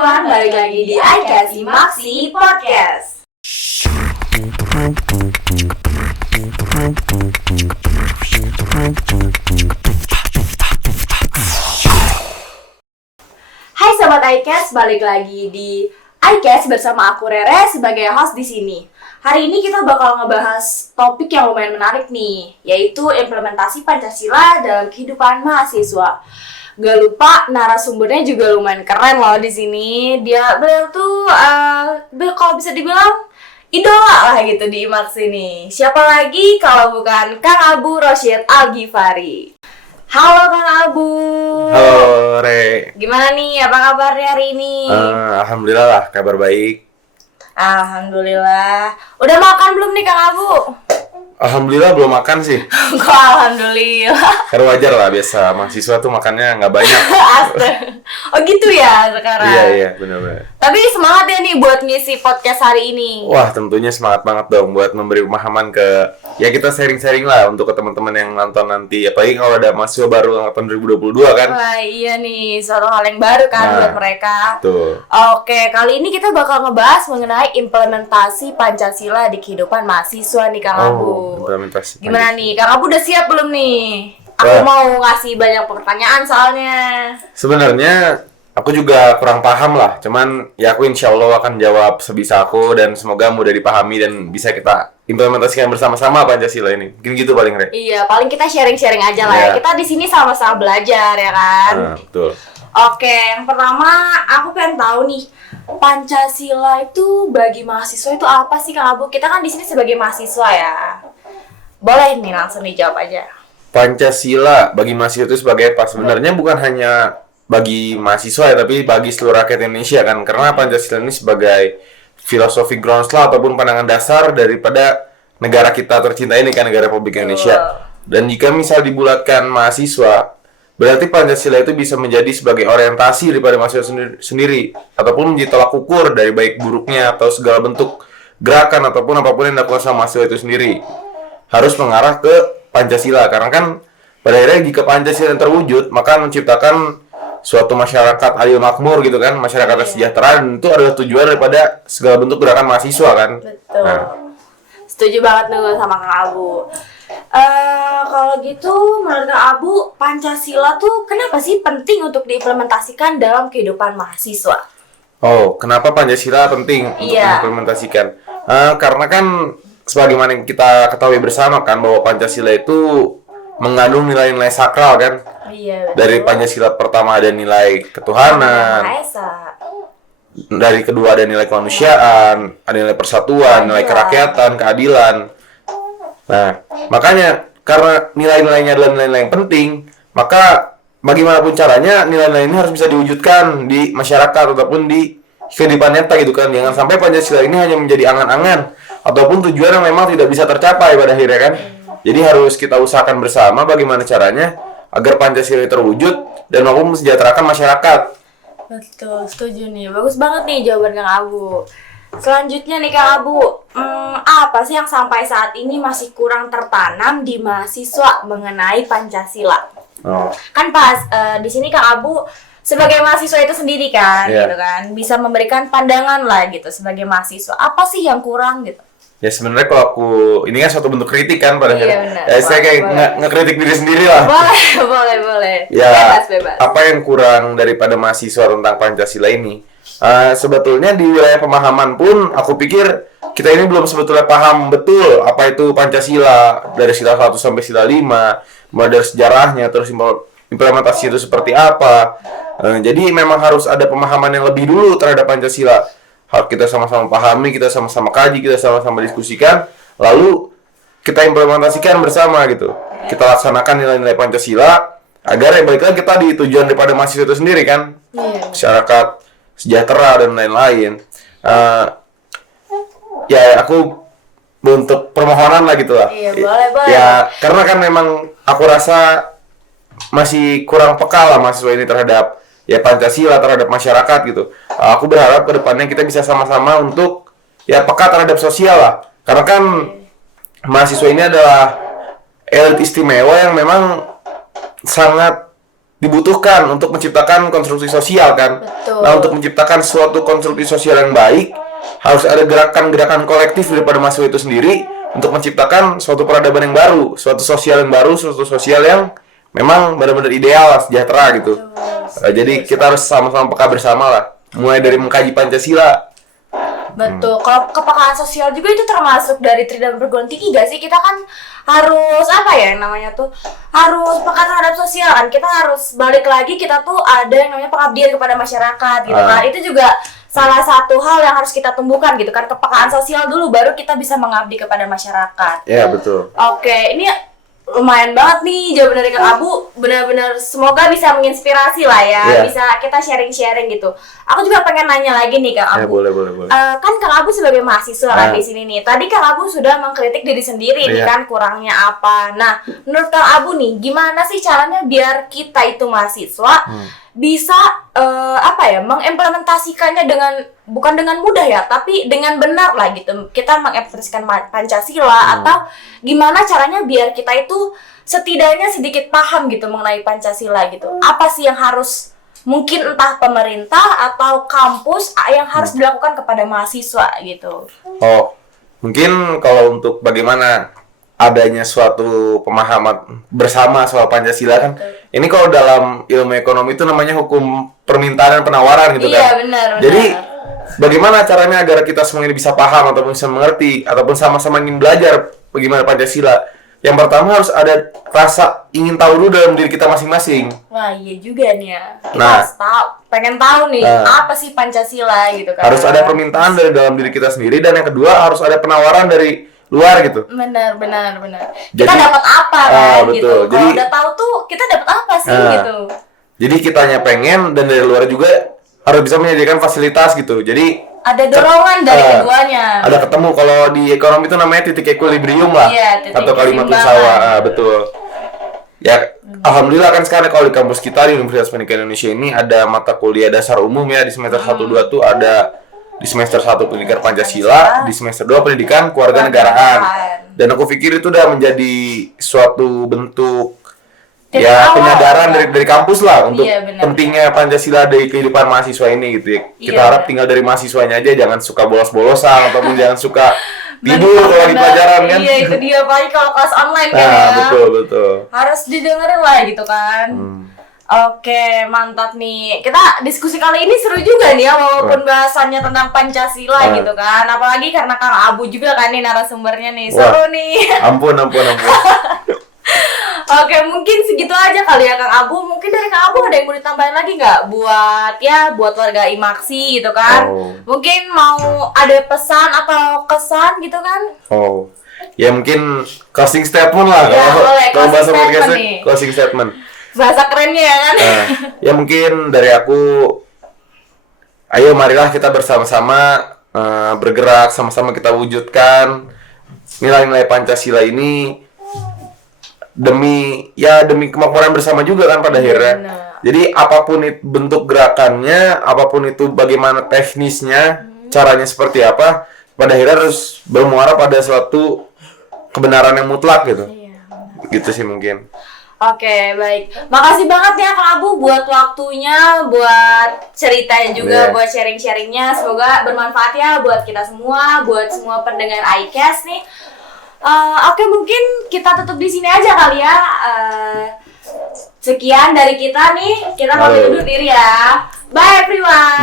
everyone, balik lagi di iCast Maxi Podcast. Hai sobat iCast, balik lagi di iCast bersama aku Rere sebagai host di sini. Hari ini kita bakal ngebahas topik yang lumayan menarik nih, yaitu implementasi Pancasila dalam kehidupan mahasiswa. Gak lupa narasumbernya juga lumayan keren loh di sini. Beliau tuh kalau bisa dibilang idola lah gitu di IMAX ini. Siapa lagi kalau bukan Kang Abu Rosyid Al-Ghifari. Halo Kang Abu. Halo Re. Gimana nih? Apa kabarnya hari ini? Alhamdulillah lah, kabar baik. Alhamdulillah. Udah makan belum nih Kang Abu? Alhamdulillah belum makan sih. Kok alhamdulillah? Karena wajar lah, biasa mahasiswa tuh makannya nggak banyak. Astaga. Oh gitu ya sekarang? Iya, benar-benar. Tapi semangat ya nih buat ngisi podcast hari ini. Wah, tentunya semangat banget dong buat memberi pemahaman ke, ya kita sharing-sharing lah untuk ke teman-teman yang nonton nanti. Apalagi kalau ada mahasiswa baru angkatan 2022 kan. Wah iya nih, suatu hal yang baru kan buat mereka. Tuh. Oke, kali ini kita bakal ngebahas mengenai implementasi Pancasila di kehidupan mahasiswa nih Kang Abu. Implementasi. Gimana nih, Kang Abu udah siap belum nih? Aku mau ngasih banyak pertanyaan soalnya. Sebenarnya aku juga kurang paham lah, cuman ya aku insya Allah akan jawab sebisa aku dan semoga mudah dipahami dan bisa kita implementasikan bersama-sama Pancasila ini. Mungkin gitu paling, Re. Iya, paling kita sharing-sharing aja lah ya. Kita di sini sama-sama belajar ya kan. Betul. Oke, yang pertama aku pengen tahu nih, Pancasila itu bagi mahasiswa itu apa sih Kang Abu? Kita kan di sini sebagai mahasiswa ya. Boleh nih langsung dijawab aja. Pancasila bagi mahasiswa itu sebagai apa? Sebenarnya bukan hanya bagi mahasiswa ya, tapi bagi seluruh rakyat Indonesia kan. Karena Pancasila ini sebagai filosofi ground law ataupun pandangan dasar daripada negara kita tercinta ini kan, negara Republik Indonesia. Dan jika misal dibulatkan mahasiswa, berarti Pancasila itu bisa menjadi sebagai orientasi daripada mahasiswa sendiri ataupun menjadi tolak ukur dari baik buruknya atau segala bentuk gerakan ataupun apapun yang dilakukan sama mahasiswa itu sendiri. Harus mengarah ke Pancasila, karena kan pada akhirnya jika Pancasila terwujud maka menciptakan suatu masyarakat adil makmur gitu kan, masyarakat sejahtera, dan itu adalah tujuan daripada segala bentuk gerakan mahasiswa kan. Betul. Setuju banget nih sama Kang Abu. Kalau gitu menurut Kang Abu, Pancasila tuh kenapa sih penting untuk diimplementasikan dalam kehidupan mahasiswa? Oh, kenapa Pancasila penting untuk diimplementasikan? Karena kan sebagaimana yang kita ketahui bersama kan, bahwa Pancasila itu mengandung nilai-nilai sakral kan. Iya. Dari Pancasila pertama ada nilai ketuhanan. Dari kedua ada nilai kemanusiaan, ada nilai persatuan, nilai kerakyatan, keadilan. Nah, makanya karena nilai-nilainya adalah nilai-nilai yang penting, maka bagaimanapun caranya nilai-nilai ini harus bisa diwujudkan di masyarakat ataupun di kehidupan nyata gitu kan. Jangan sampai Pancasila ini hanya menjadi angan-angan ataupun tujuan yang memang tidak bisa tercapai pada akhirnya kan. Jadi harus kita usahakan bersama bagaimana caranya agar Pancasila terwujud dan mampu mensejahterakan masyarakat. Betul, setuju nih. Bagus banget nih jawaban Kang Abu. Selanjutnya nih Kang Abu, apa sih yang sampai saat ini masih kurang tertanam di mahasiswa mengenai Pancasila? Kan pas di sini Kang Abu sebagai mahasiswa itu sendiri kan, gitu kan, bisa memberikan pandangan lah gitu sebagai mahasiswa. Apa sih yang kurang gitu? Ya sebenarnya kalau aku, ini kan suatu bentuk kritik kan pada akhirnya. Bener, saya kayak ngekritik diri sendiri lah. Boleh. Ya, Bebas. apa yang kurang daripada mahasiswa tentang Pancasila ini? Sebetulnya di wilayah pemahaman pun aku pikir kita ini belum sebetulnya paham betul apa itu Pancasila dari sila 1 sampai sila 5, mulai dari sejarahnya, terus implementasi itu seperti apa. Jadi memang harus ada pemahaman yang lebih dulu terhadap Pancasila. Harus kita sama-sama pahami, kita sama-sama kaji, kita sama-sama diskusikan, lalu kita implementasikan bersama gitu. Kita laksanakan nilai-nilai Pancasila agar yang balik lagi kita di tujuan daripada mahasiswa itu sendiri kan, masyarakat sejahtera dan lain-lain. Ya aku bentuk permohonan lah gitu lah. Iya, boleh. Ya karena kan memang aku rasa masih kurang peka lah mahasiswa ini terhadap ya Pancasila, terhadap masyarakat gitu. Aku berharap ke depannya kita bisa sama-sama untuk ya peka terhadap sosial lah. Karena kan mahasiswa ini adalah elit istimewa yang memang sangat dibutuhkan untuk menciptakan konstruksi sosial kan. Betul. Nah, untuk menciptakan suatu konstruksi sosial yang baik, harus ada gerakan-gerakan kolektif daripada mahasiswa itu sendiri untuk menciptakan suatu peradaban yang baru, suatu sosial yang baru, suatu sosial yang memang benar-benar ideal, sejahtera gitu. Jadi kita harus sama-sama peka bersama lah, mulai dari mengkaji Pancasila. Betul. Kalau kepekaan sosial juga itu termasuk dari Tridharma perguruan tinggi gak sih? Kita kan harus apa ya namanya tuh? Harus peka terhadap sosial kan. Kita harus balik lagi, kita tuh ada yang namanya pengabdian kepada masyarakat gitu kan. Itu juga salah satu hal yang harus kita tumbuhkan gitu kan. Kepekaan sosial dulu baru kita bisa mengabdi kepada masyarakat. Ya, betul. Oke, ini lumayan banget nih jawaban dari Kang Abu. Benar-benar semoga bisa menginspirasi lah ya. Iya. Bisa kita sharing-sharing gitu. Aku juga pengen nanya lagi nih Kang Ya, Abu. boleh. Kan Kang Abu sebagai mahasiswa kan Nah. di sini nih. Tadi Kang Abu sudah mengkritik diri sendiri nih Iya. kan kurangnya apa. Nah, menurut Kang Abu nih, gimana sih caranya biar kita itu mahasiswa bisa mengimplementasikannya dengan bukan dengan mudah ya, tapi dengan benar lah gitu. Kita mengimplementasikan Pancasila atau gimana caranya biar kita itu setidaknya sedikit paham gitu mengenai Pancasila gitu. Apa sih yang harus mungkin entah pemerintah atau kampus yang harus dilakukan kepada mahasiswa gitu. Oh, mungkin kalau untuk bagaimana adanya suatu pemahaman bersama soal Pancasila kan, ini kalau dalam ilmu ekonomi itu namanya hukum permintaan dan penawaran gitu Iya, kan. benar. Jadi bagaimana caranya agar kita semua ini bisa paham ataupun bisa mengerti ataupun sama-sama ingin belajar bagaimana Pancasila? Yang pertama harus ada rasa ingin tahu dulu dalam diri kita masing-masing. Wah, iya juga nih ya. Kita Nah. harus pengen tahu nih apa sih Pancasila gitu kan. Harus ada permintaan dari dalam diri kita sendiri, dan yang kedua harus ada penawaran dari luar gitu. Benar. Kita Jadi- dapat apa kan betul. gitu. Kalau Jadi- udah tahu tuh kita dapat apa sih gitu. Jadi kitanya pengen, dan dari luar juga harus bisa menyediakan fasilitas gitu. Jadi Ada dorongan dari keduanya. ada ketemu, kalau di ekonomi itu namanya titik equilibrium lah, Iya, titik atau kalimat keseimbangan. usaha. Betul. Ya, alhamdulillah kan sekarang kalau di kampus kita di Universitas Pendidikan Indonesia ini ada mata kuliah dasar umum ya, di semester 1-2 tuh ada, di semester 1 pendidikan Pancasila, di semester 2 pendidikan kewarganegaraan. Dan aku pikir itu udah menjadi suatu bentuk Titik ya awal, penyadaran ya. dari kampus lah untuk Iya, benar. pentingnya Pancasila dari kehidupan mahasiswa ini gitu ya. Kita Iya, harap benar. tinggal dari mahasiswanya aja, jangan suka bolos-bolosan ataupun jangan suka tidur kalau di pelajaran kan. Iya, itu dia, apalagi kalau kelas online kan Nah, ya. betul. Harus didengerin lah gitu kan. Oke, mantap nih. Kita diskusi kali ini seru juga nih ya, walaupun bahasannya tentang Pancasila gitu kan. Apalagi karena Kang Abu juga kan nih narasumbernya nih. Seru Wah. nih. Ampun. Oke, mungkin segitu aja kali ya Kang Abu. Mungkin dari Kang Abu ada yang mau ditambahin lagi nggak buat warga IMAXI gitu kan? Oh. Mungkin mau ada pesan atau kesan gitu kan? Oh. Ya mungkin closing statement lah, Ya, boleh, kalau closing bahasa statement podcastnya nih. closing statement. Bahasa kerennya ya kan? Ya mungkin dari aku, ayo marilah kita bersama-sama bergerak, sama-sama kita wujudkan nilai-nilai Pancasila ini demi kemakmuran bersama juga kan pada akhirnya. benar. Jadi apapun itu bentuk gerakannya, apapun itu bagaimana teknisnya, caranya seperti apa, pada akhirnya harus bermuara pada suatu kebenaran yang mutlak gitu. Iya. Gitu sih mungkin. Oke, baik. Makasih banget ya Kang Abu buat waktunya, buat ceritanya juga, Iya. buat sharing-sharingnya. Semoga bermanfaat ya buat kita semua, buat semua pendengar iCast nih. Oke, mungkin kita tutup di sini aja kali ya. Sekian dari kita nih. Kita pamit Halo. undur diri ya. Bye everyone.